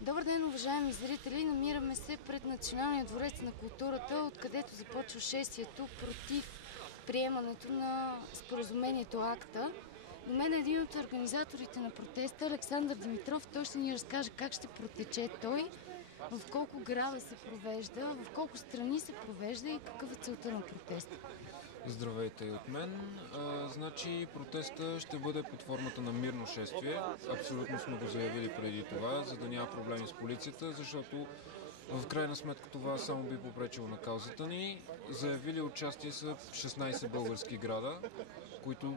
Добър ден, уважаеми зрители! Намираме се пред Националния дворец на културата, откъдето започва шествието против приемането на споразумението АКТА. До мен е един от организаторите на протеста, Александър Димитров. Той ще ни разкаже как ще протече той, в колко града се провежда, в колко страни се провежда и какъв е целта на протеста. Здравейте и от мен. Значи протеста ще бъде под формата на мирно шествие. Абсолютно сме го заявили преди това, за да няма проблеми с полицията, защото в крайна сметка това само би попречило на каузата ни. Заявили участие са 16 български града, които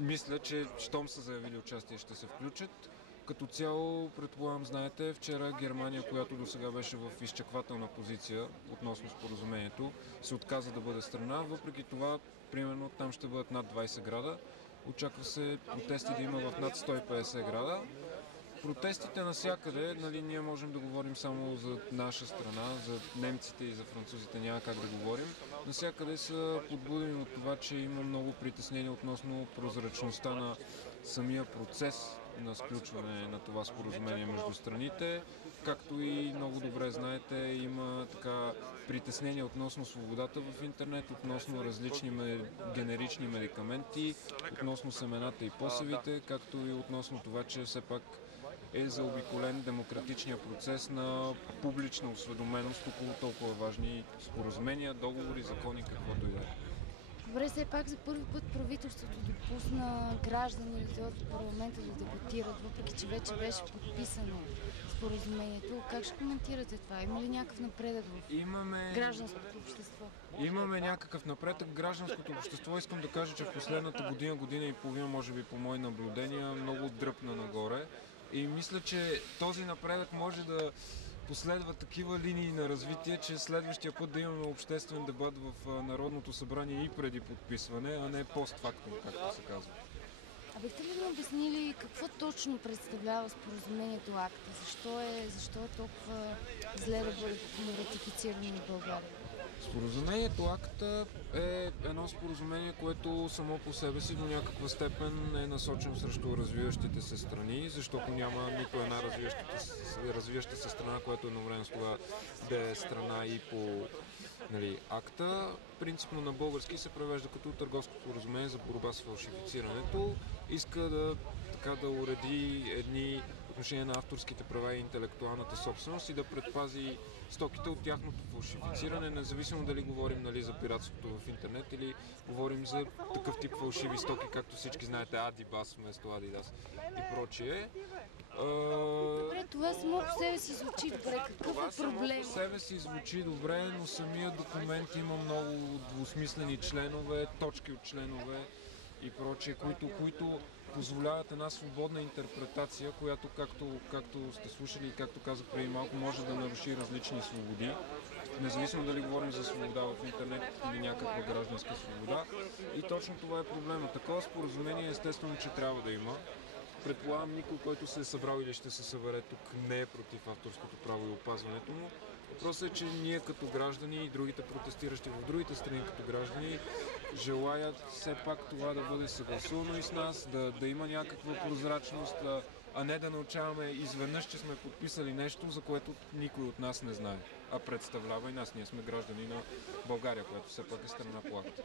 мисля, че щом са заявили участие ще се включат. Като цяло, предполагам, знаете, вчера Германия, която досега беше в изчаквателна позиция относно споразумението, се отказа да бъде страна. Въпреки това, примерно, там ще бъдат над 20 града. Очаква се протести да има в над 150 града. Протестите навсякъде, нали, ние можем да говорим само за наша страна, за немците и за французите няма как да говорим. Навсякъде са подбудени от това, че има много притеснения относно прозрачността на самия процес на сключване на това споразумение между страните. Както и много добре знаете, има така притеснения относно свободата в интернет, относно различни генерични медикаменти, относно семената и посевите, както и относно това, че все пак е заобиколен демократичния процес на публична осведоменост около толкова важни споразумения, договори, закони, каквото и да е. Добре, все пак за първи път правителството допусна граждани да дойдат в парламента да дебатират, въпреки че вече беше подписано споразумението. Как ще коментирате това? Има ли някакъв напредък в гражданското общество? Имаме някакъв напредък. Гражданското общество, искам да кажа, че в последната година, година и половина, може би по мои наблюдения, много дръпна нагоре. И мисля, че този напредък може да последва такива линии на развитие, че следващия път да имаме обществен дебат в Народното събрание и преди подписване, а не постфактум, както се казва. А бихте ли ми обяснили какво точно представлява споразумението АКТА? Защо е толкова зле да бъде ратифицирано в България? Споразумението АКТА е едно споразумение, което само по себе си до някаква степен е насочено срещу развиващите се страни, защото няма нито една развиваща се страна, която едновременно с това да е страна и по АКТА. Принципно на български се превежда като търговско споразумение за борба с фалшифицирането. Иска да уреди едни отношения на авторските права и интелектуалната собственост и да предпази стоките от тяхното фалшифициране, независимо дали говорим за пиратството в интернет или говорим за такъв тип фалшиви стоки, както всички знаете, Adibas вместо Adidas и прочие. Добре, това само по себе си звучи добре. Какъв е проблем? Само по себе си звучи добре, но самия документ има много двусмислени членове, точки от членове и прочие, които позволяват една свободна интерпретация, която, както сте слушали и както казах преди малко, може да наруши различни свободи, независимо дали говорим за свобода в интернет или някаква гражданска свобода. И точно това е проблема. Такова споразумение естествено, че трябва да има. Предполагам, никой, който се е събрал или ще се събере тук, не е против авторското право и опазването му. Въпросът е, че ние като граждани и другите протестиращи в другите страни като граждани желаят все пак това да бъде съгласувано и с нас, да има някаква прозрачност, а не да научаваме изведнъж, че сме подписали нещо, за което никой от нас не знае, а представлява и нас. Ние сме граждани на България, която все пак е страна по АКТА.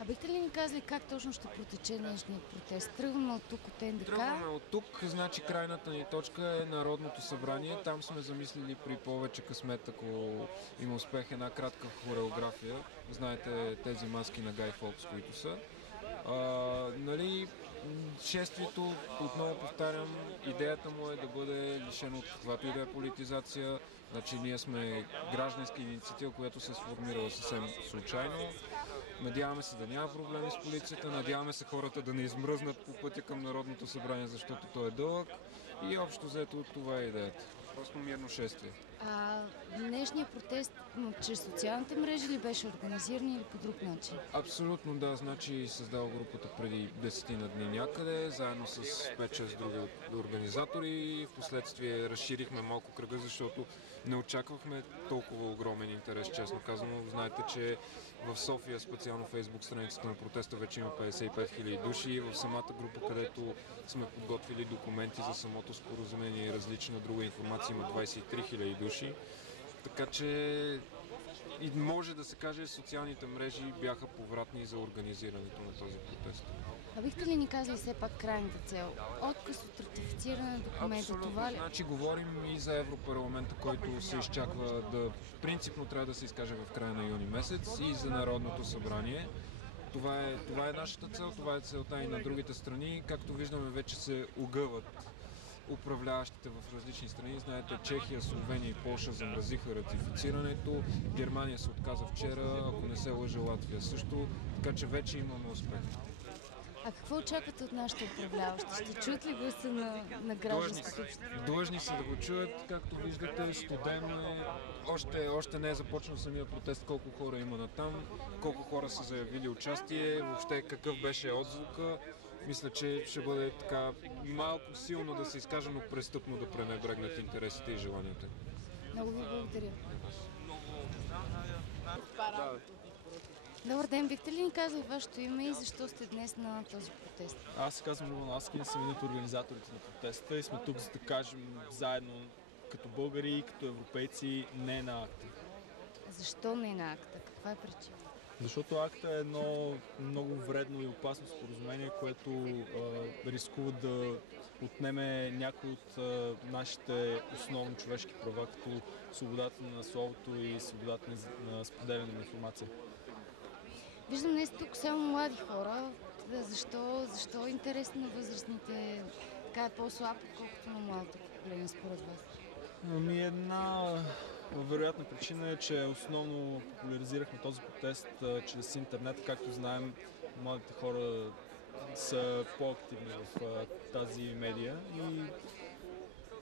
А бихте ли ни казали как точно ще протече днешният протест? Тръгваме от тук, от НДК? Тръгваме от тук, значи крайната ни точка е Народното събрание. Там сме замислили при повече късмет, ако има успех, една кратка хореография. Знаете тези маски на Гай Фолкс, които са. Шествието, отново повтарям, идеята му е да бъде лишено от каквато и да е политизация. Значи ние сме гражданска инициатива, която се е сформирала съвсем случайно. Надяваме се да няма проблеми с полицията, надяваме се хората да не измръзнат по пътя към Народното събрание, защото той е дълъг и общо взето това е идеята. Просто мирно шествие. Днешният протест чрез социалните мрежи ли беше организиран или по друг начин? Абсолютно да, значи създал групата преди 10 на дни някъде, заедно с 5-6 други организатори. Впоследствие разширихме малко кръга, защото не очаквахме толкова огромен интерес, честно казано. Знаете, че в София, специално Фейсбук страницата на протеста, вече има 55 000 души. В самата група, където сме подготвили документи за самото споразумение и различна друга информация, участници има 23 000 души. Така че и може да се каже, социалните мрежи бяха повратни за организирането на този протест. А бихте ли ни казали все пак крайната цел? Отказ от ратифициране на документа, Абсолютно. това ли? Значи говорим и за Европарламента, който се изчаква да принципно трябва да се изкаже в края на юни месец, и за Народното събрание. Това е нашата цел, това е целта и на другите страни. Както виждаме, вече се огъват управляващите в различни страни. Знаете, Чехия, Словения и Полша замразиха ратифицирането. Германия се отказа вчера, ако не се лъжа, Латвия също. Така че вече имаме успех. А какво очаквате от нашите управляващи? Ще чуят ли гласа на гражданското общество? Длъжни са да го чуят, както виждате, студено е. Още не е започнал самия протест, колко хора има натам, колко хора са заявили участие, въобще какъв беше отзвука. Мисля, че ще бъде така малко силно да се изкажа, но престъпно да пренебрегнат интересите и желанията. Много ви благодаря. Добър ден, бихте ли ни казали вашето име и защо сте днес на този протест? Аз се казвам Роман Аскин, съм един от организаторите на протеста и сме тук, за да кажем заедно като българи и като европейци не на акта. Защо не на акта? Каква е причина? Защото акта е едно много вредно и опасно споразумение, което рискува да отнеме някои от нашите основни човешки права, като свободата на словото и свободата на споделяне на информация. Виждам днес тук само млади хора. Защо е интересно на възрастните така е по-слаб, отколкото на младото поколение според вас? Ами една вероятна причина е, че основно популяризирахме този протест чрез интернет. Както знаем, младите хора са по-активни в тази медия и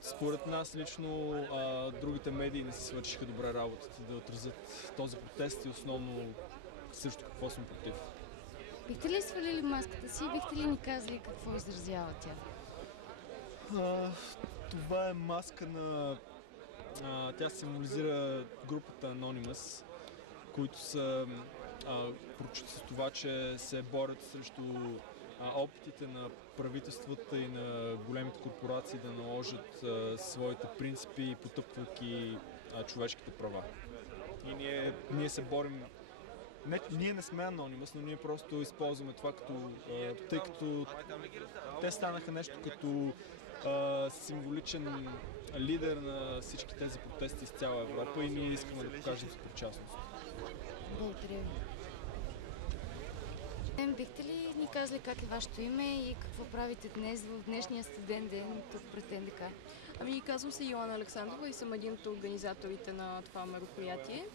според нас лично другите медии не си свършиха добре работата да отразят този протест и основно също какво сме против. Бихте ли свалили маската си и бихте ли ни казали какво изразява тя? Това е маска на... тя символизира групата Anonymous, които са прочути с това, че се борят срещу опитите на правителствата и на големите корпорации да наложат своите принципи, потъпквайки човешките права. И ние се борим. Ние не сме Anonymous, но ние просто използваме това тъй като те станаха нещо като символичен лидер на всички тези протести из цяла Европа и ние искаме да покажем съпричастност. Благодаря ви. Бихте ли ни казали как е вашето име и какво правите днес в днешния студен ден тук пред НДК? Ами, казвам се Йоана Александрова и съм един от организаторите на това мероприятие.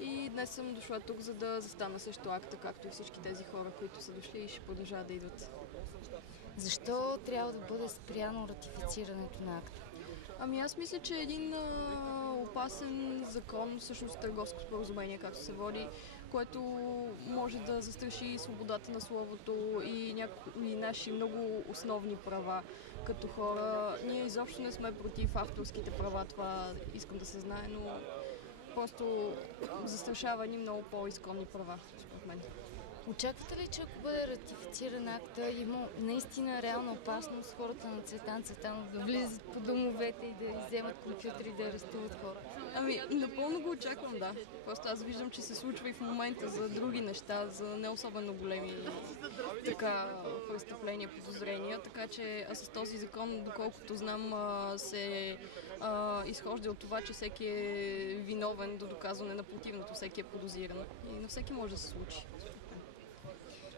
И днес съм дошла тук, за да застана срещу акта, както и всички тези хора, които са дошли и ще продължават да идват. Защо трябва да бъде спряно ратифицирането на акта? Ами аз мисля, че един опасен закон, всъщност търговско споразумение, както се води, което може да застраши свободата на словото и някои наши много основни права като хора. Ние изобщо не сме против авторските права, това искам да се знае, но просто застрашава ни много по-изконни права, според мен. Очаквате ли, че ако бъде ратифициран акта, има наистина реална опасност хората на Цветан Цветанов да влизат по домовете и да изземат компютри и да арестуват хора? Ами, напълно го очаквам, да. Просто аз виждам, че се случва и в момента за други неща, за не особено големи престъпления, подозрения. Така че с този закон, доколкото знам, се изхожда от това, че всеки е виновен до доказване на противното, всеки е подозиран. И на всеки може да се случи.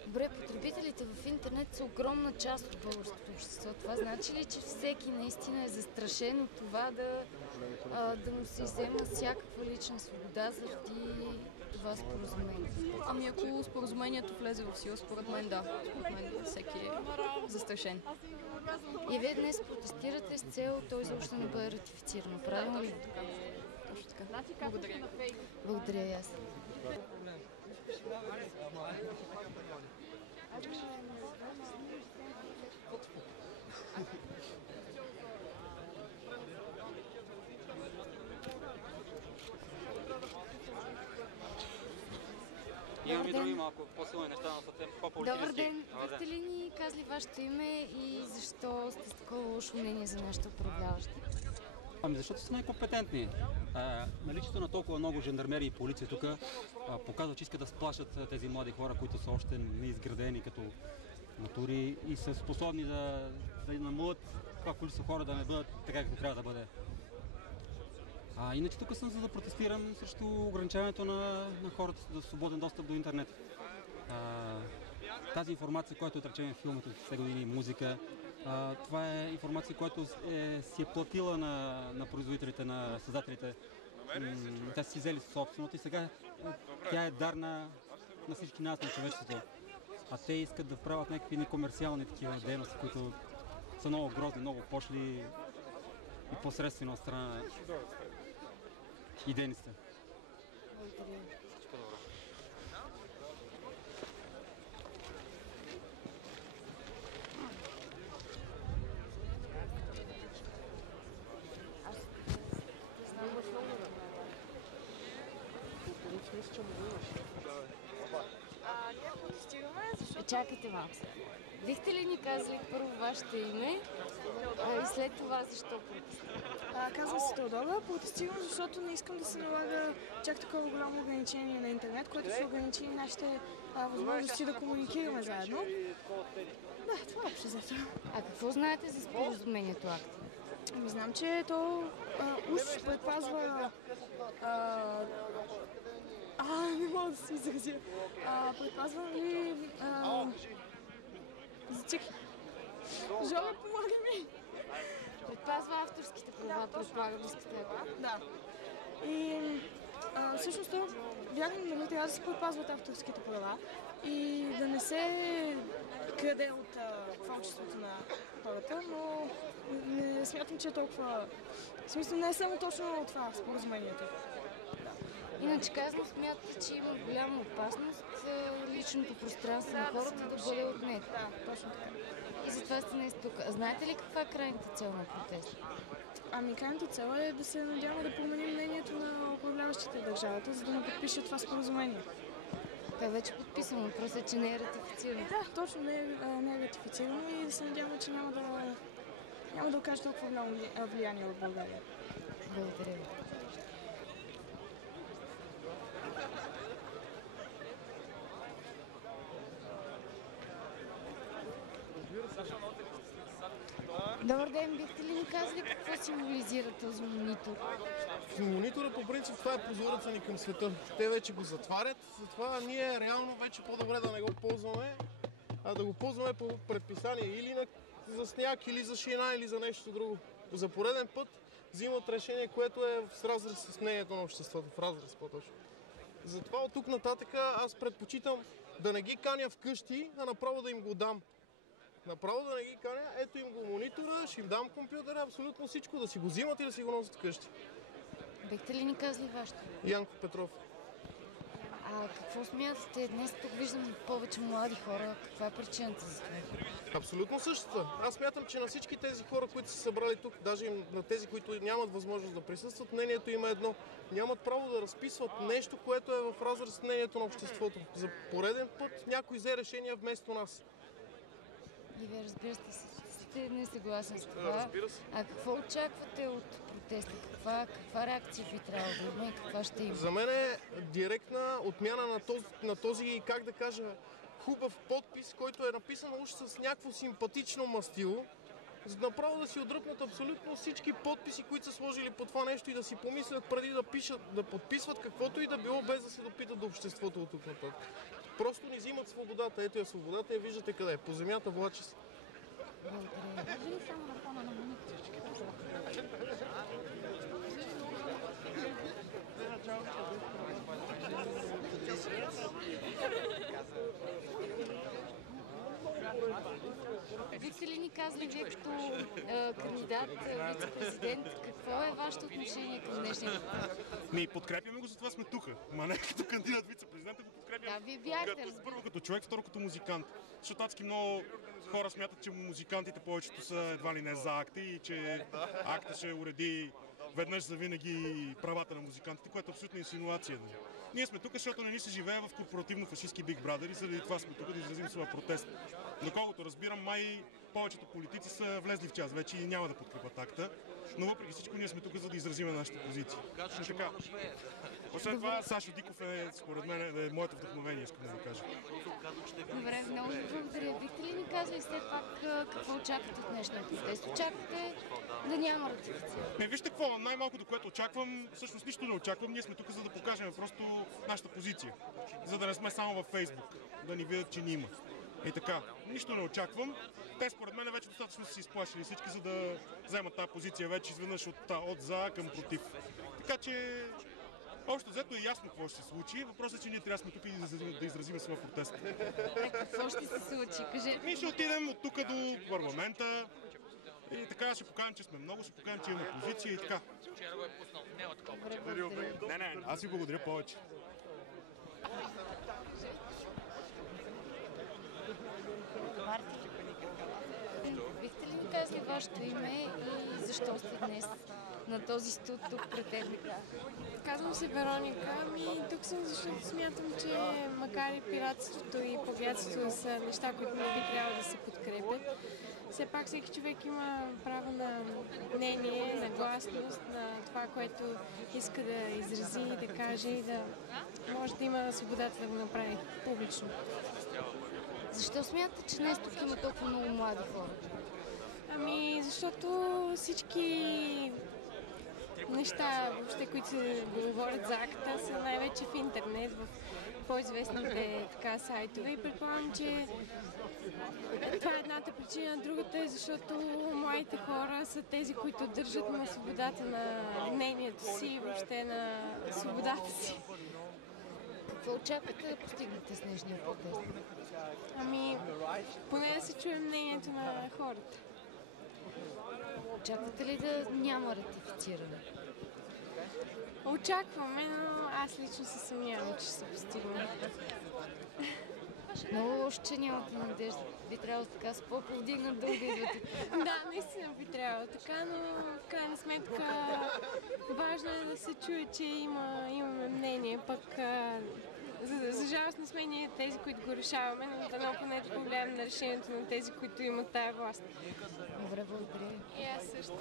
Добре, потребителите в интернет са огромна част от българското общество. Това значи ли, че всеки наистина е застрашен от това да му се иззема всякаква лична свобода заради това споразумение? Ами ако споразумението влезе в сила, според мен да. Според мен всеки е застрашен. И вие днес протестирате с цел той изобщо не бъде ратифицирано, правилно ли? Точно така. Благодаря. Благодаря и аз. Имам и други малко по-силни неща, но са по-политически. Добър ден! Бихте ли ни казали вашето име и защо сте с такова лошо мнение за нашите управляващи? Ами защото са най-компетентни. Наличието на толкова много жандармери и полиция тук показва, че искат да сплашат тези млади хора, които са още неизградени като матури и са способни да намалят това количество хора да не бъдат така, както трябва да бъде. Иначе тук съм за да протестирам срещу ограничаването на хората за свободен достъп до интернет. Тази информация, която отречем в филмите от 50 години, музика, това е информация, която си е платила на производителите, на създателите. Те са си взели собственото и сега тя е дар на всички нас, на човечеството. А те искат да правят някакви некомерциални такива дейности, които са много грозни, много пошли и посредствени от страна на идейниците. Ние протестираме, защото... Чакайте малко. Бихте ли ни казали първо вашето име и след това защо протестирате? Казвам се Теодора, протестирам, защото не искам да се налага чак такова голямо ограничение на интернет, което ще ограничи нашите възможности да комуникираме заедно. Да, това е общо взето. А какво знаете за споразумението АКТА? Ами знам, че то уж предпазва... не мога да се изразя. Предпазва ли... Зачих. Жоля, помага ми! Предпазва авторските права, предполагам, искате. Да. И всъщност то, вярно, нали, трябва да се предпазват авторските права и да не се краде от творчеството на хората, но не смятам, че е толкова... В смисъл, не е само точно това споразумението. Иначе казвам, смятате, че има голяма опасност личното пространство на хората да бъде отнето. Да, точно така. И затова сте днес тук. А знаете ли каква е крайната цел на протеста? Ами крайната цел е да се надяваме да променим мнението на управляващите държавата, за да не подпишат това споразумение. Това е вече подписано, въпросът е, че не е ратифицирано. Да, точно не е ратифицирано и да се надяваме, че няма да окаже толкова голямо влияние в България. Благодаря ви. Добър ден, бихте ли ни казали какво символизира този монитор? Монитора по принцип това е прозореца ни към света. Те вече го затварят, затова ние реално вече по-добре да не го ползваме, а да го ползваме по предписание или за сняг, или за шина, или за нещо друго. За пореден път взимат решение, което е в разрез с мнението на обществото, в разрез по-точно. Затова от тук нататък аз предпочитам да не ги каня вкъщи, а направо да им го дам. Направо да не ги каня, ето им го монитора, ще им дам компютъра, абсолютно всичко, да си го взимат и да си го носят вкъщи. Бихте ли ни казали вашето? Янко Петров. А какво смятате? Днес тук виждам повече млади хора. Каква е причината за това? Абсолютно същата. Аз смятам, че на всички тези хора, които са събрали тук, даже и на тези, които нямат възможност да присъстват, мнението им е едно. Нямат право да разписват нещо, което е в разрез с мнението на обществото. За пореден път някой взе решение вместо нас. И вие, разбира се, сте несъгласен с това. Разбира се. А какво очаквате от протеста? Каква реакция би трябвало да има и каква ще има? За мен е директна отмяна на този, как да кажа, хубав подпис, който е написан уж с някакво симпатично мастило, за да направо да си отдръпнат абсолютно всички подписи, които са сложили по това нещо и да си помислят преди да пишат, да подписват каквото и да било, без да се допитат до обществото от тук нататък. Просто ни взимат свободата. Ето я свободата, я виждате къде е. По земята влачи се. Бихте ли ни казали, вие като кандидат, вице-президент, какво е вашето отношение към днешния въпрос? Подкрепяме го, затова сме тук. Ма не като кандидат вице-президент, го подкрепяме. Да, вие бяхте, разбира. Първо като човек, второ като музикант. Защото адски много хора смятат, че музикантите повечето са едва ли не за АКТА и че АКТА ще уреди веднъж за винаги правата на музикантите, което е абсолютна инсинуация. Ние сме тук, защото не ни се живее в корпоративно-фашистски Big Brother и заради това сме тук да изразим своя протест. Доколкото разбирам, май повечето политици са влезли в час вече и няма да подкрепят АКТА. но въпреки всичко ние сме тук, за да изразим нашата позиция. И така. Освен това, Сашо Диков е, според мен, е моето вдъхновение, искам да ви кажа. Добре, много ви благодаря. Бихте ли ни казали все пак какво очаквате от днешния протест? Очаквате да няма ратифициране? Вижте какво, най-малкото, което очаквам, всъщност нищо не очаквам, ние сме тук, за да покажем просто нашата позиция. За да не сме само във Фейсбук, да ни видят, че ни има. И така, нищо не очаквам. Те според мен вече достатъчно са се изплашили всички, за да вземат тази позиция вече изведнъж от за към против. Така че, общо взето е ясно какво ще се случи. Въпросът е, че ние трябва да сме тук и да изразим своя протест. Какво ще се случи? Кажете. Ние ще отидем от тук до парламента и така ще покажем, че сме много, ще покажем, че имаме позиция и така. Не, аз ви благодаря повече. Бихте ли ми казали вашето име и защо сте днес на този студ тук пред РБК? Казвам се Вероника. Тук съм, защото смятам, че макар и пиратството и плагиатството са неща, които не би трябвало да се подкрепят, все пак всеки човек има право на мнение, на гласност, на това, което иска да изрази, да каже и да може да има свободата да го направи публично. Защо смятате, че днес тук има толкова много млади хора? Защото всички неща, въобще, които се говорят за акта, са най-вече в интернет, в по-известните сайтове. И предполагам, че това е едната причина. Другата е, защото младите хора са тези, които държат на свободата на мнението си и въобще на свободата си. Какво очаквате да постигнете с днешния протест? Поне да се чуе мнението на хората. Очаквате ли да няма ратифициране? Очакваме, но аз лично се съмнявам, че ще се постигне. Много лошо, че нямате надежда. Би трябвало така с по-повдигнат да идвате. Да, наистина би трябвало така, но в крайна сметка важно е да се чуе, че имаме мнение, пък за жалост не сме ние тези, които го решаваме, но дано поне да повлияем на решението на тези, които имат тая власт. Добре, благодаря. И аз също.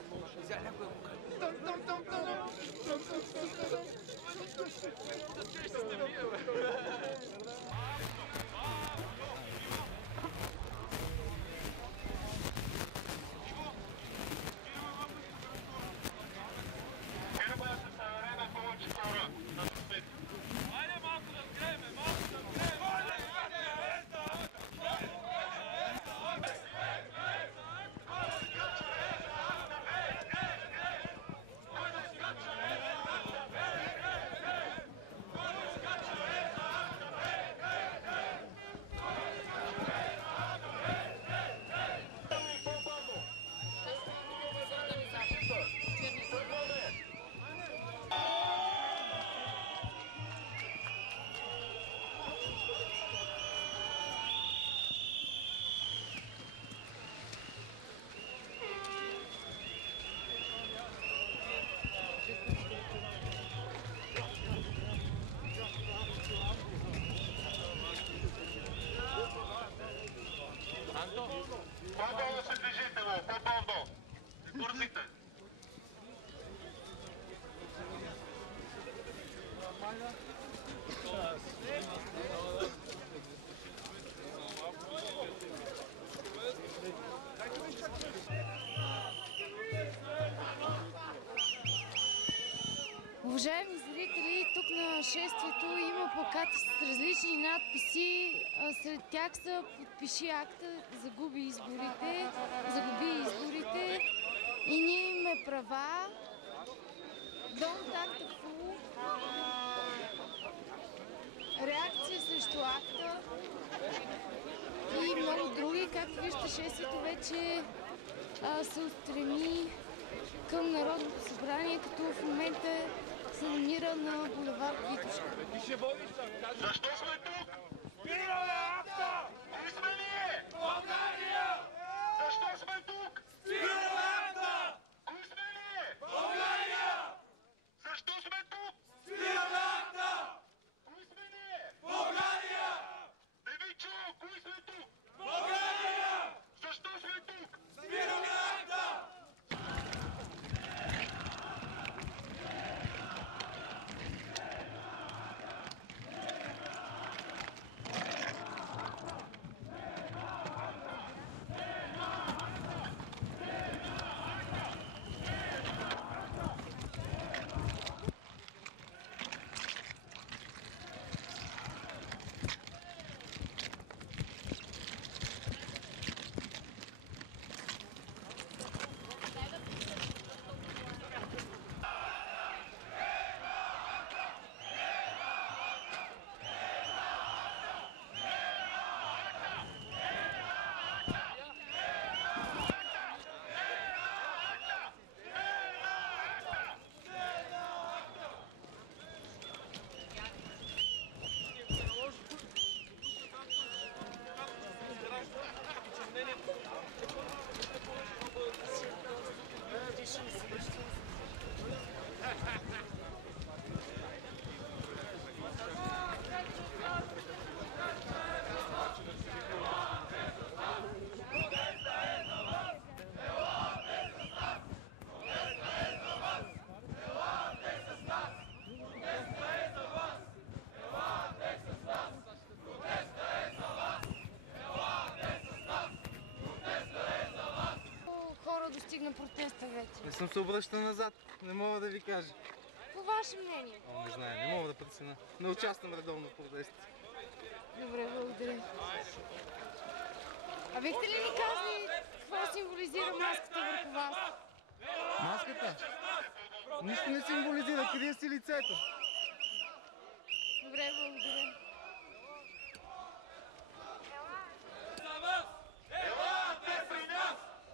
По-долу се движите, по-долу. Бързите. Уважаеми зрители, тук на шествието има плакати с различни надписи. Сред тях са "Подпиши акта, загуби изборите", и ние имаме права, "Don't act a fool", реакция срещу акта и много други. Както виждате, шествието вече се устреми към Народното събрание, като в момента се намира на булевард Витошка. Защо сме тук? Спираме акта! Кои сме ние? България! Защо сме тук? Спираме акта! Кои сме ние? България! Защо сме тук? Спираме акта! Кои сме ние? България! Не ви чуя, кои сме тук? България! Защо сме тук? Спираме акта! съм се обръщал назад. Не мога да ви кажа. По ваше мнение. Не знае, не мога да преценя. Не участвам редовно в протестите. Добре, благодаря. А бихте ли ни казали какво символизира маската върху вас? Маската? Нищо не символизира, крие си лицето. Добре, благодаря.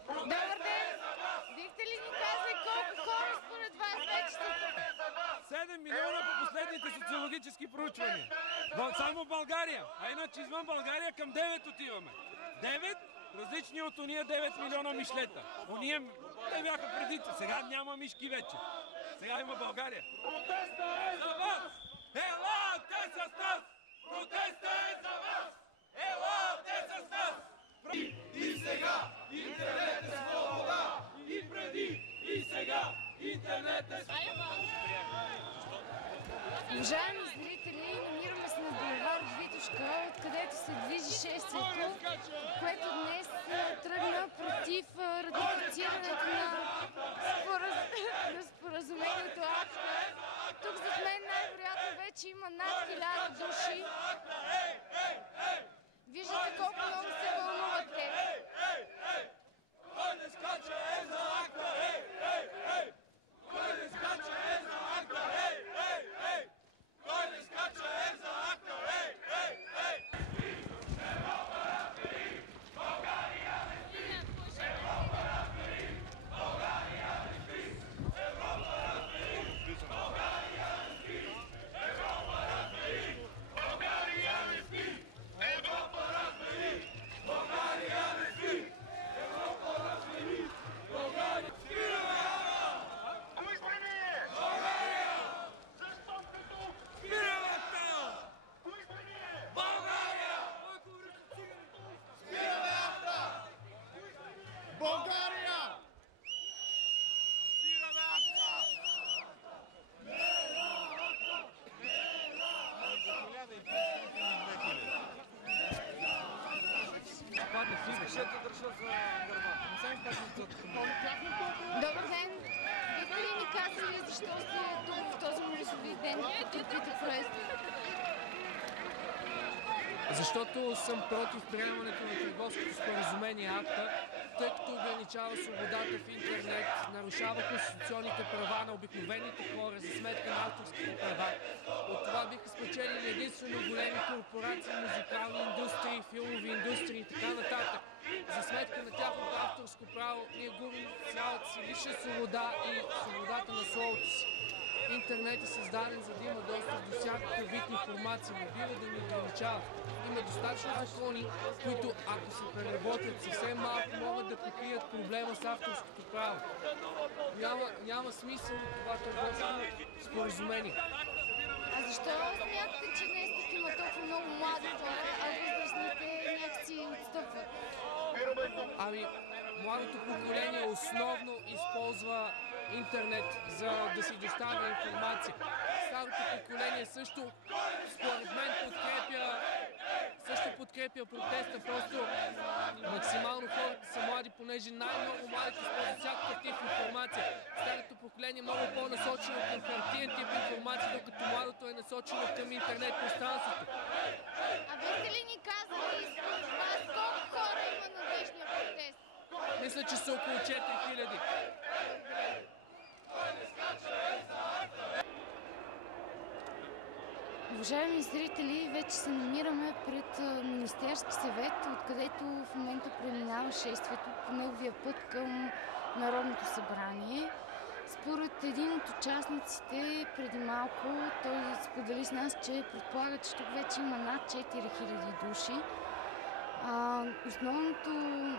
Добър ден! Бихте ли ни казали колко хора според вас вече са? 7 милиона по последните социологически проучвания. Само в България. А иначе извън България към 9 отиваме. 9 различни от уния 9 милиона мишлета. Уния, те бяха предите. Сега няма мишки вече. Сега има България. Протеста е за вас! Елате с нас! Протеста е за вас! Елате с нас! И сега интернет е свобода! И преди, и сега интернет е свобода! Уважаеми зрители, намираме се на булевард Витошка, откъдето се движи шествието, което днес тръгна против ратифицирането на споразумението АКТА. Тук зад мен най-вероятно вече има над 1000 души. Виждате колко много се вълнуват те. Кой не скача е за АКТА! Кой не скача е за АКТА! Кой не скача е за АКТА! Добър ден! Бихте ли ни казали защо сте тук в този мрежови ден и подкрепите проекта? Защото съм против приемането на търговското споразумение АКТА, тъй като ограничава свободата в интернет, нарушава конституционните права на обикновените хора за сметка на авторските права. От това биха спечелили единствено големи корпорации, музикални индустрии, филмови индустрии и така нататък. За сметка на тяхното авторско право ние губим цялата си лична свобода и свободата на словото си. Интернет е създаден, за да има достъп до всякакъв вид информация, не бива да ни ограничава. Има достатъчно закони, които, ако се преработят съвсем малко, могат да покрият проблема с авторското право. Няма смисъл това търговско споразумение. А защо смятате, че днес тук има толкова много млади хора, а възрастните някакси отстъпват? Ами, младото поколение основно използва интернет, за да си доставя информация. Старото поколение също, според мен, подкрепя протеста. Просто максимално хората са млади, понеже най-много младите използват всякакъв тип информация. Старото поколение е много по-насочено към хартиен тип информация, докато младото е насочено към интернет пространството. А бихте ли ни казали според вас колко хора има на днешния протест? Мисля, че са около 4000. Уважаеми зрители, вече се намираме пред Министерски съвет, откъдето в момента преминава шествието по неговия път към Народното събрание. Според един от участниците преди малко, той сподели с нас, че предполага, че тук вече има над 4000 души.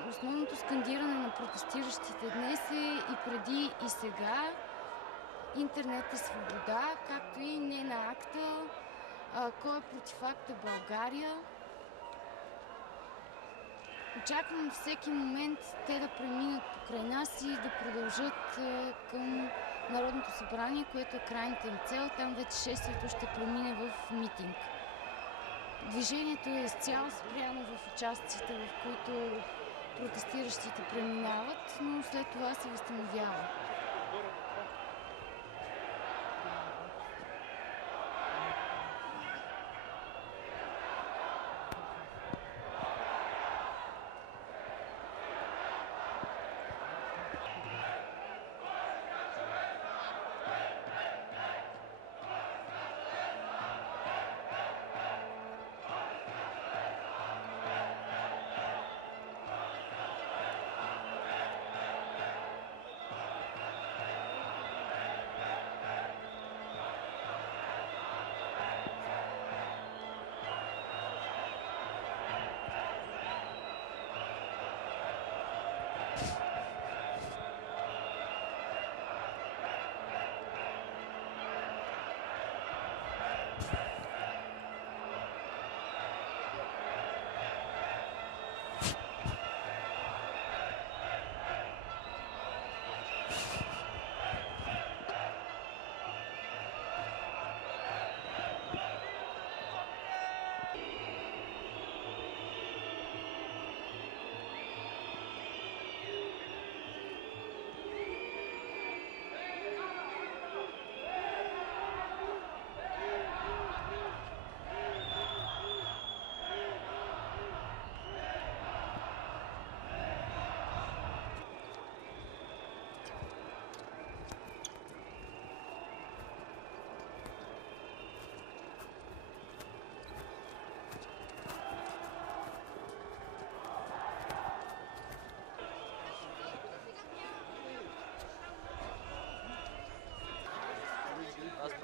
Основното скандиране на протестиращите днес е и преди и сега. Интернет е свобода, както и не на АКТА. Кой е против АКТА България? Очаквам всеки момент те да преминат покрай нас и да продължат към Народното събрание, което е крайната им цел. Там вече шествието ще премине в митинг. Движението е изцяло спряно в участъците, в които протестиращите преминават, но след това се възстановява.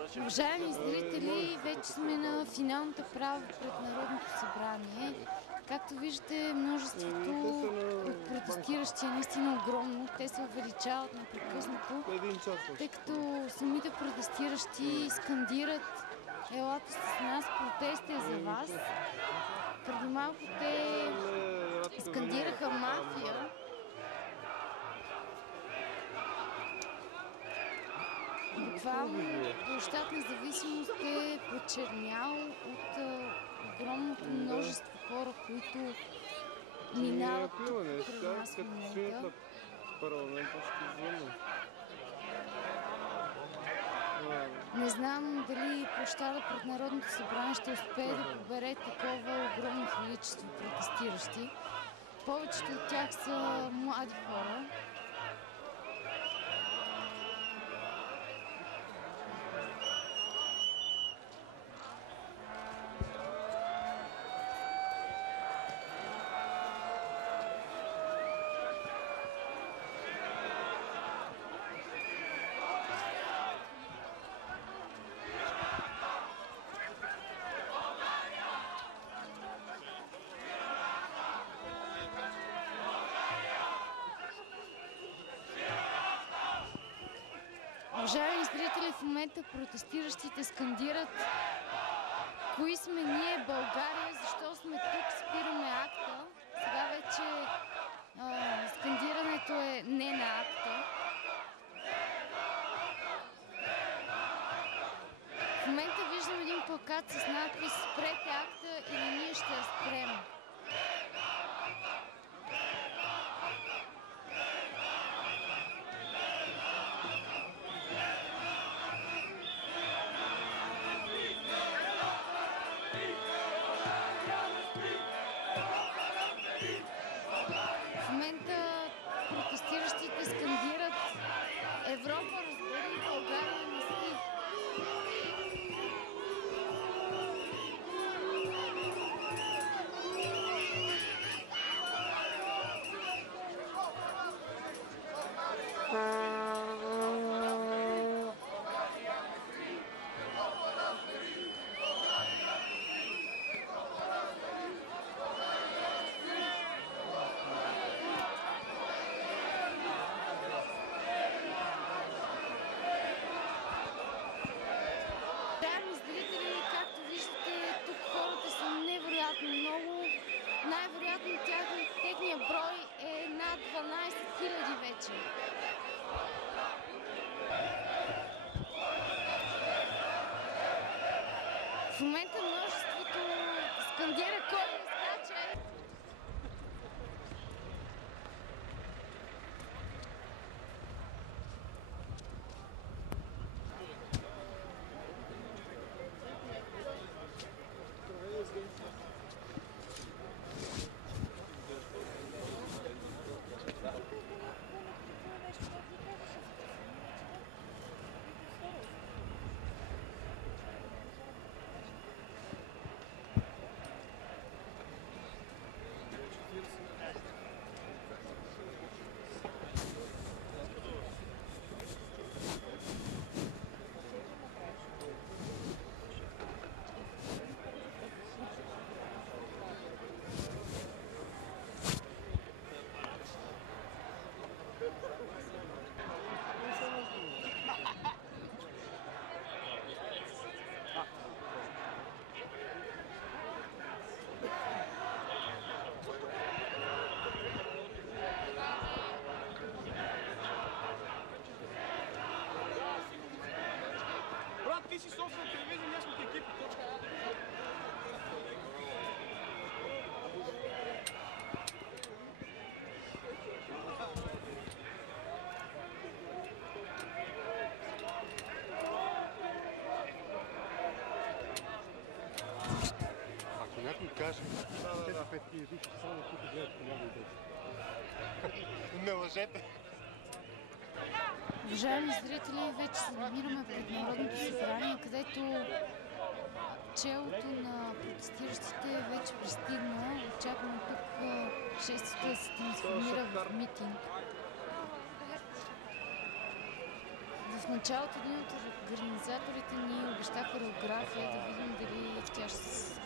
Уважаеми зрители, вече сме на финалната права пред Народното събрание. Както виждате, множеството от протестиращи е наистина огромно. Те се увеличават непрекъснато, тъй като самите протестиращи скандират: елате с нас, протестът е за вас. Преди малко те скандираха мафия. Буквално площад Независимост е почернял от огромното множество хора, които минават тук през нас в момента. Не знам дали площада пред Народното събрание ще успее да побере такова огромно количество протестиращи. Повечето от тях са млади хора. Уважаеми зрители, в момента протестиращите скандират: кои сме ние, България, защо сме тук, спираме акта. Сега вече скандирането е не на акта. В момента виждам един плакат с надпис: спрете акта или ние ще я спрем. Протестиращите скандират: Европа разбери, България не спи. Много. Най-вероятно техният брой е над 12 000 вече. В момента множеството скандира: кой не скача. Ти си собствена телевизия, ние сме екип. Точка. Ако някой каже, те са 5000 души, само тук гледат коляда и деца. Не лъжете! Уважаеми зрители, вече се намираме пред Народното събрание, където челото на протестиращите вече пристигна. Очакваме тук шествието да се трансформира в митинг. В В началото един от организаторите ни обеща хореография, да видим дали тя ще се случи.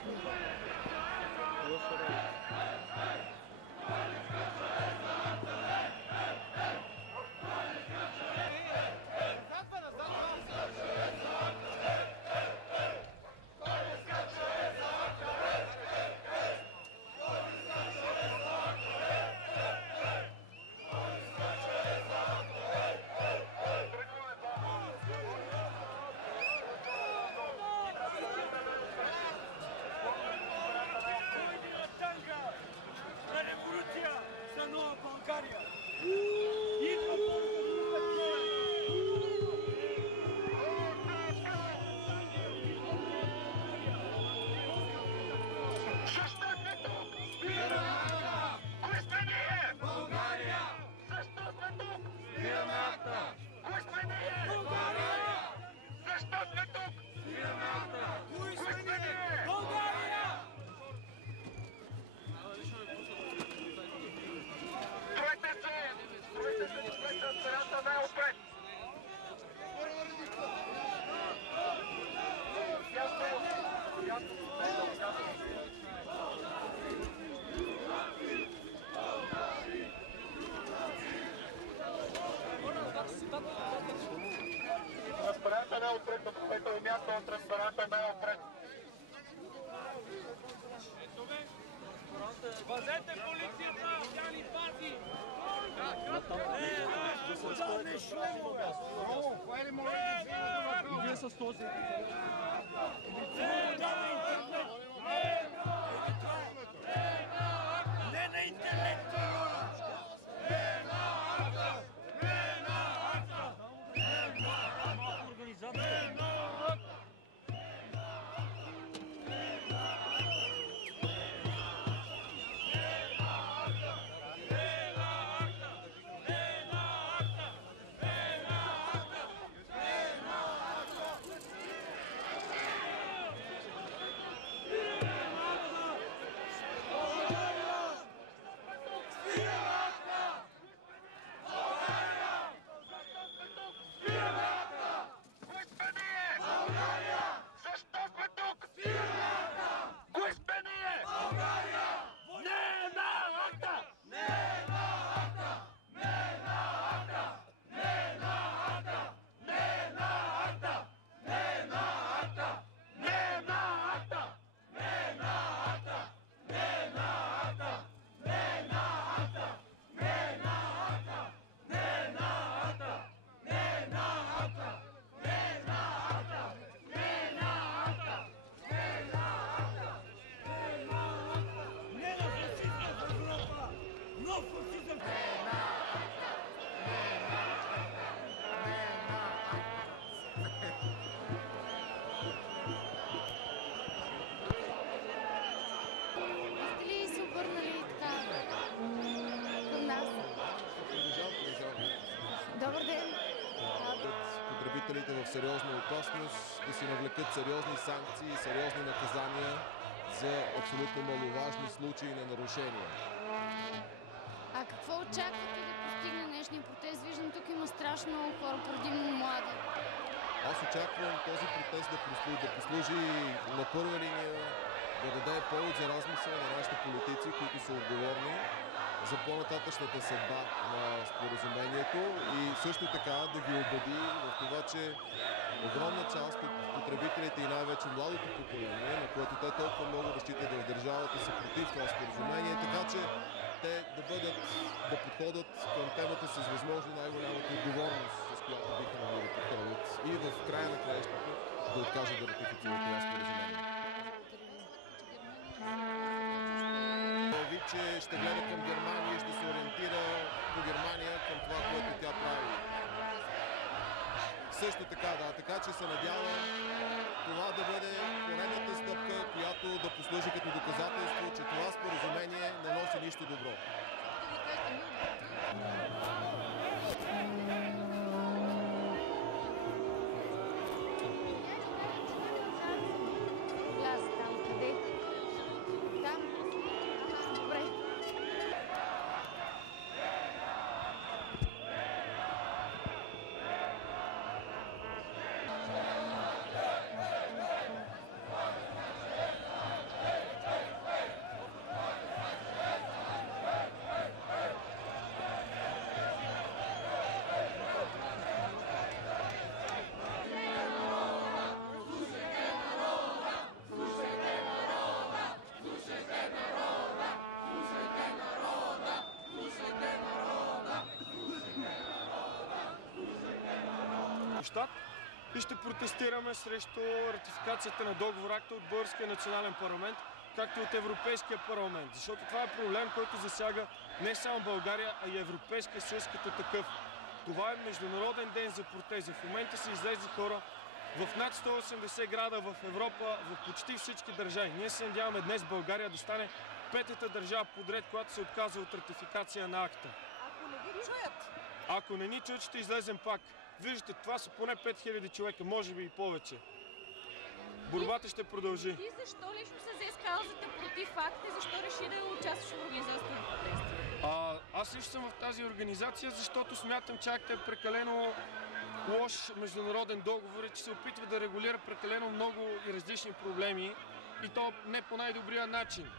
Транспаранта не отпред, на пето място от транспаранта не отпред. Пазете полицията, тя ни пази! И вие с този. Не на интелекта! Добър ден! Потребителите в сериозна опасност, да си навлекат сериозни санкции и сериозни наказания за абсолютно маловажни случаи на нарушения. А какво очаквате да постигне днешния протест? Виждам, тук има страшно много хора, предимно млади. Аз очаквам този протест да послужи на първа линия, да даде повод за размисъл на нашите политици, които са отговорни за по-нататъчната съдба на споразумението и също така да ги убеди в това, че огромна част от потребителите и най-вече младото поколение, на което те толкова много разчитат в държавата, са против това споразумение, така че те да подходят към темата с възможно най-голямата отговорност, с която биха могли да подходят и в края на краищата да откажат да ратифицират това споразумение. Че ще гледа към Германия и ще се ориентира по Германия към това, което тя прави. Също така, да, така че се надявам това да бъде поредната стъпка, която да послужи като доказателство, че това споразумение не носи нищо добро. Евростат и ще протестираме срещу ратификацията на договор акта от Българския национален парламент, както и от Европейския парламент. Защото това е проблем, който засяга не само България, а и Европейския съюз като такъв. Това е международен ден за протези. В момента се излезли хора в над 180 града в Европа, в почти всички държави. Ние се надяваме днес България да стане петата държава подред, която се отказва от ратификация на акта. Ако не ви чуят? Ако не ни чуят, ще излезем пак. Виждате, това са поне 5000 човека, може би и повече. Борбата ще продължи. Ти защо лично се взе с каузата против акта и защо реши да участваш в организацията на протести? Аз лично съм в тази организация, защото смятам, че акта е прекалено лош международен договор и че се опитва да регулира прекалено много и различни проблеми и то не по най-добрия начин.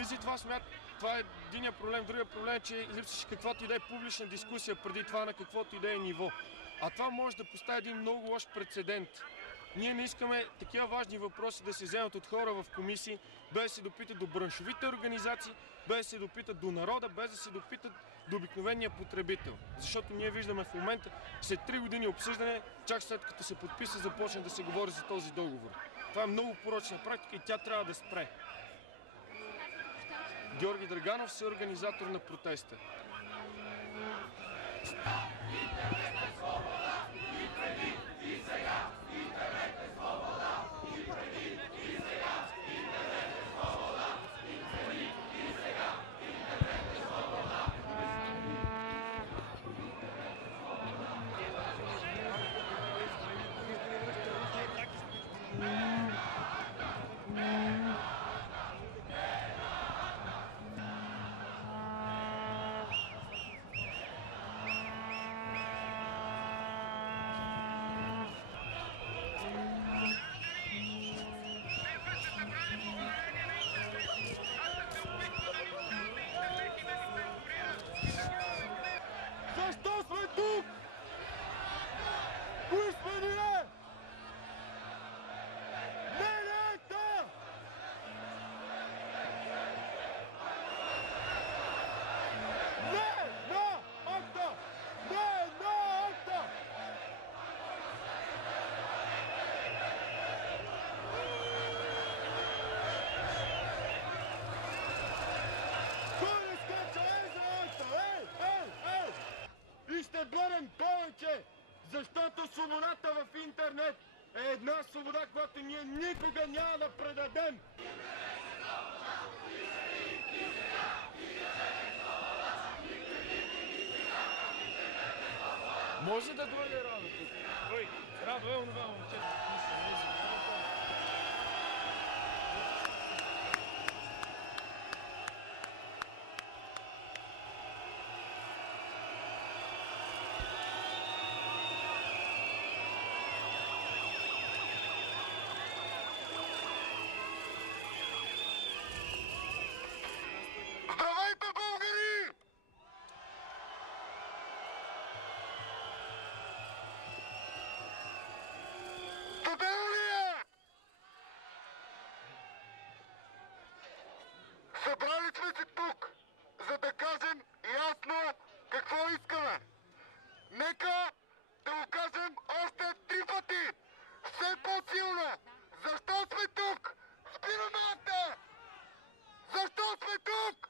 И за това смятам, това е единия проблем. Другия проблем е, че липсваше каквато и да е публична дискусия преди това на каквото и да е ниво. А това може да постави един много лош прецедент. Ние не искаме такива важни въпроси да се вземат от хора в комисии, без да се допитат до браншовите организации, без да се допитат до народа, без да се допитат до обикновения потребител. Защото ние виждаме в момента, след 3 години обсъждане, чак след като се подписа, започне да се говори за този договор. Това е много порочна практика и тя трябва да спре. Георги Драганов, съорганизатор на протеста. Защо сме тук? Кои сме ние? Не на акта! Не на акта! Не на акта! Кой не скача? За акта! И ще бъдем повече, защото свободата в интернет е една свобода, която ние никога няма да предадем. Може да дойде Радо тук. Ой, Радо е онова момчето. Здравейте, българи! Студено ли е? Събрали сме се тук, за да кажем ясно какво искаме. Нека да го кажем още 3 пъти. Все по-силно. Защо сме тук? Спираме акта! Защо сме тук?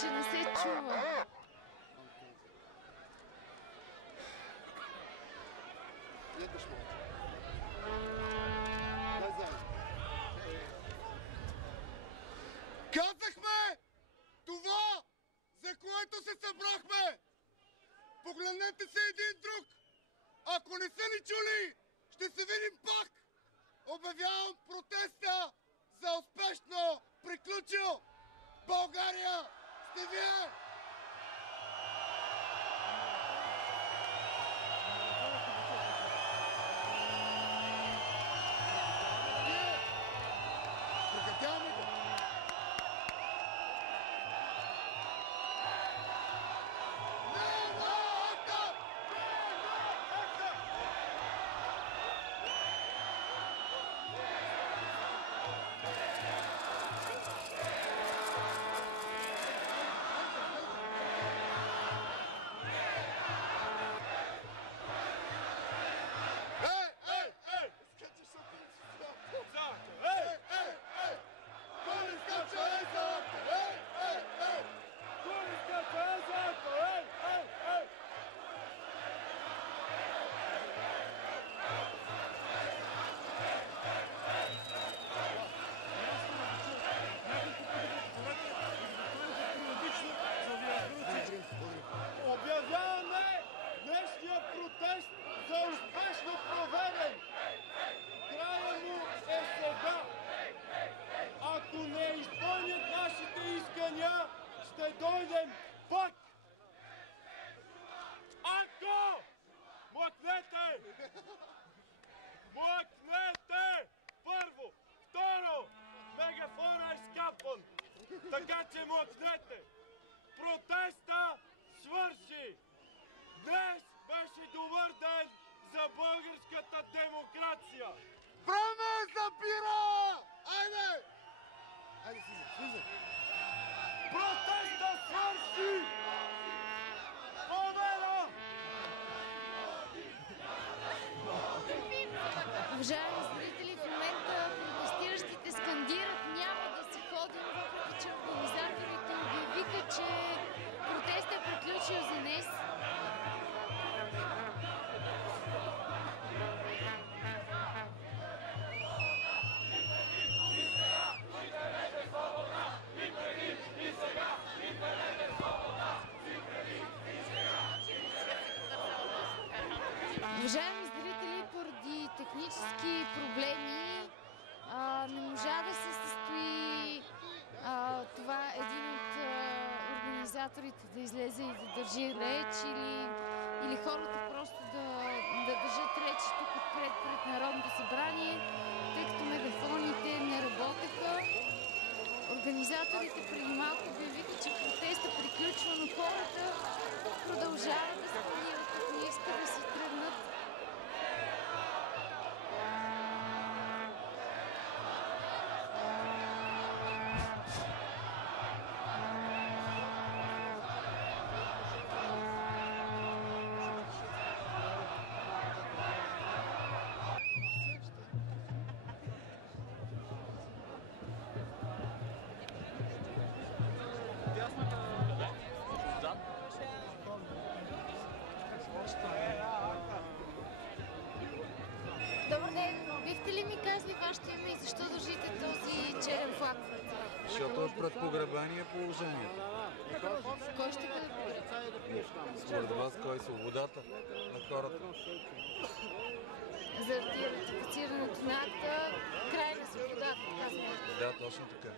че не се чува. Казахме това, за което се събрахме! Погледнете се един друг! Ако не са ни чули, ще се видим пак! Обявявам протеста за успешно приключил! България сте вие! Прекратяваме го! Обявяваме днешния протест за успешно проведен. Края му е сега. Ако не изпълнят нашите искания, ще дойдем пак. Ако! Млъкнете! Млъкнете! Първо! Второ! Мегафона е скапан. Така че млъкнете! Протеста свърши! Днес беше добър ден за българската демокрация! Време за бира! Айде! Айде, слизай! Протеста свърши! Победа! Уважаеми зрители, в момента протестиращите скандират "Няма да си ходим", въпреки че организаторите обявиха, че протестът е приключил за днес. Уважаеми зрители, поради технически проблеми не можа да се състои това един от организаторите да излезе и да държи реч или хората просто да държат речи тук отпред пред Народното събрание, тъй като мегафоните не работеха. Организаторите преди малко обявиха, че протестът приключва, но хората продължават да скандират, ако не искат да си тръгнат. Добър ден! Бихте ли ми казали вашето име и защо държите този черен флаг? Защото е пред погребение положението. Кой ще бъде погребен? Според вас кой е свободата на хората? Заради ратифицирането на акта, край на свободата, казвате. Да, точно така.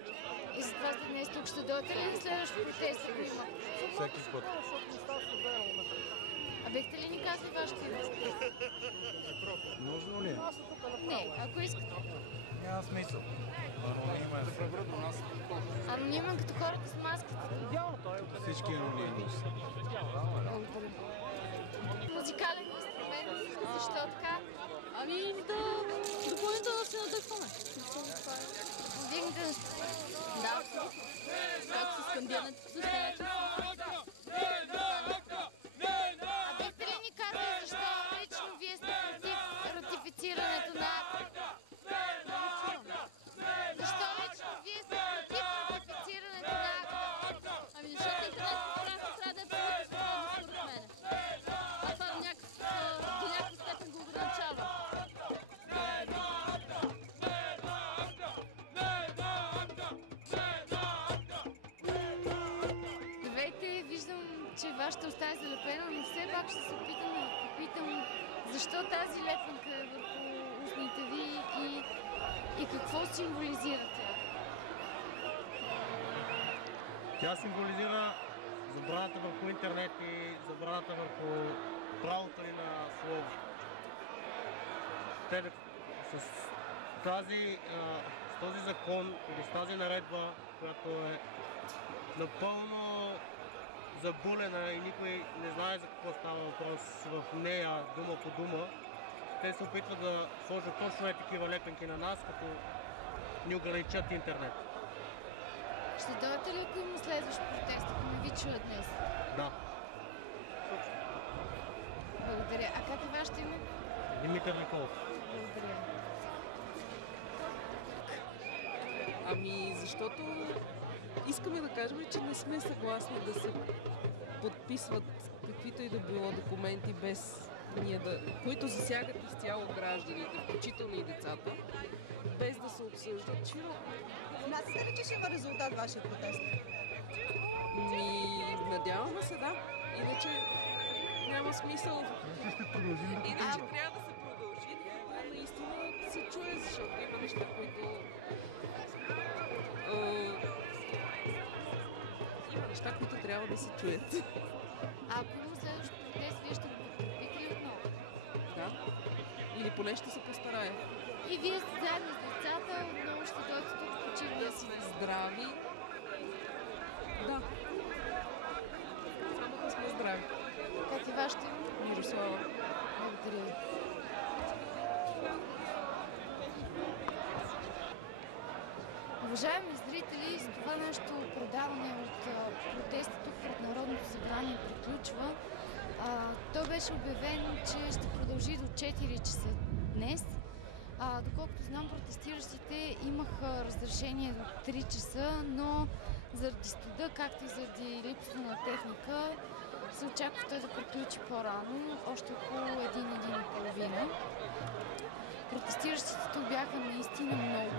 И затова сте днес тук. Ще дойдете ли на следващия протест, ако има? Всеки път. А бихте ли ни казали вашето име? Нужно ли е? Не, ако искате. Няма смисъл. Анонимен като хората с маските. Всички анонимни са. Музикален инструмент. Защо така? Ами допълнително се надъхваме. Вдигнете на Да, абсолютно. Както с скандирането с устането. А бихте ли ни казали защо лично вие сте против ратифицирането на акта? Защо лично вие сте против ратифицирането на акта? Ами защото вашата уста е залепена, но все пак ще се опитам да попитам защо тази лепенка е върху устните ви и какво символизира тя? Тя символизира забраната върху интернет и забраната върху правото ни на слово. С този закон или с тази наредба, която е напълно забулена и никой не знае за какво става въпрос в нея дума по дума, те се опитват да сложат точно такива лепенки на нас, като ни ограничат интернет. Ще дойдете ли, ако има следващ протест, ако не ви чуя днес? Да. Благодаря. А как е вашето име? Димитър Николов. Благодаря. Ами, защото искаме да кажем, че не сме съгласни да се подписват каквито и да било документи без ние които засягат изцяло гражданите, включително и децата, без да се обсъждат широко. Смятате ли, че ще има резултат вашия протест? Надяваме се, да. Иначе няма смисъл. Иначе трябва да се продължи, да наистина се чуе, защото има неща, които трябва да се чуят. А ако има следващ протест, вие ще го подкрепите ли отново? Да. Или поне ще се постарая. И вие сте заедно с децата, отново ще дойдете тук в почивния си. Здрави. Да. Само да сме здрави. Как е вашето име? Мирослава. Благодаря ви. Уважаеми зрители, с това нашето предаване от протеста тук пред Народното събрание приключва. Той беше обявен, че ще продължи до 4 часа днес. Доколкото знам, протестиращите имаха разрешение до 3 часа, но заради студа, както и заради липса на техника, се очаква той да приключи по-рано, още около 1-1:30. Протестиращите тук бяха наистина много.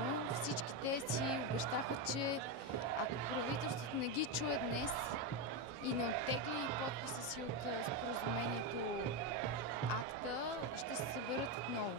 Всички те си обещаха, че ако правителството не ги чуе днес и не оттегли подписа си от споразумението акта, ще се съберат отново.